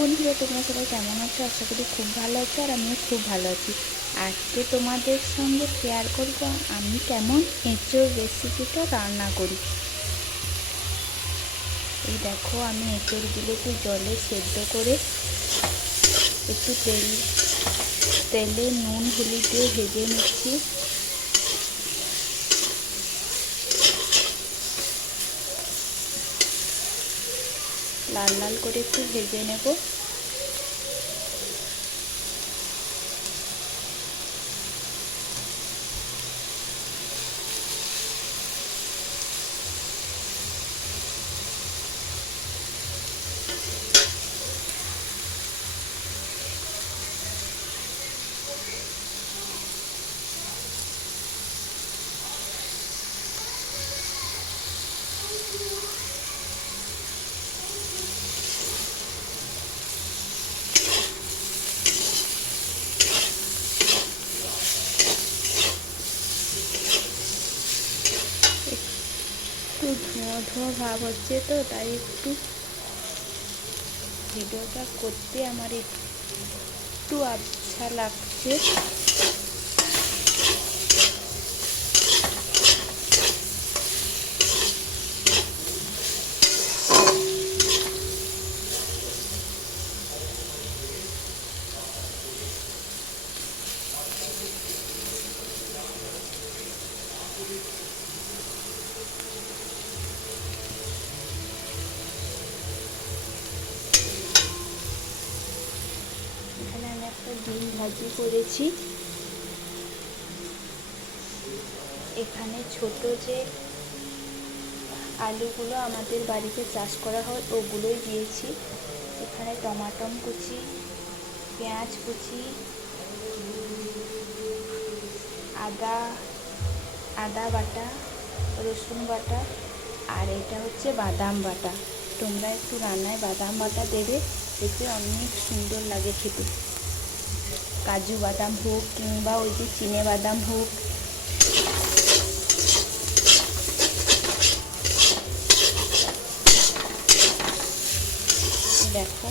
বন্ধুরা, তোমরা সবাই কেমন আছো? আশা করি খুব ভালো আছো আর আমিও খুব ভালো আছি। আজকে তোমাদের সঙ্গে শেয়ার করব আমি কেমন এঁচোড় রেসিপিটা রান্না করি। এই দেখো, আমি এঁচোড়গুলোকে জলে সেদ্ধ করে একটু তেল, তেলে নুন, হলুদ দিয়ে ভেজে নিচ্ছি। লাল লাল করে একটু ভেজে নেব। ধোঁয়া ধোঁয়া ভাব হচ্ছে তো তাই একটু ভিডিওটা করতে আমার একটু আচ্ছা লাগছে। একটা ডিম ভাজি করেছি। এখানে ছোট যে আলুগুলো আমাদের বাড়িতে চাষ করা হয়, ওগুলোই দিয়েছি। এখানে টমাটম কুচি, পেঁয়াজ কুচি, আদা আদা বাটা, রসুন বাটা, আর এটা হচ্ছে বাদাম বাটা। তোমরা একটু রান্নায় বাদাম বাটা দেবে এতে অনেক সুন্দর লাগে খেতে। কাজু বাদাম হোক কিংবা ওই যে চিনে বাদাম হোক। দেখো।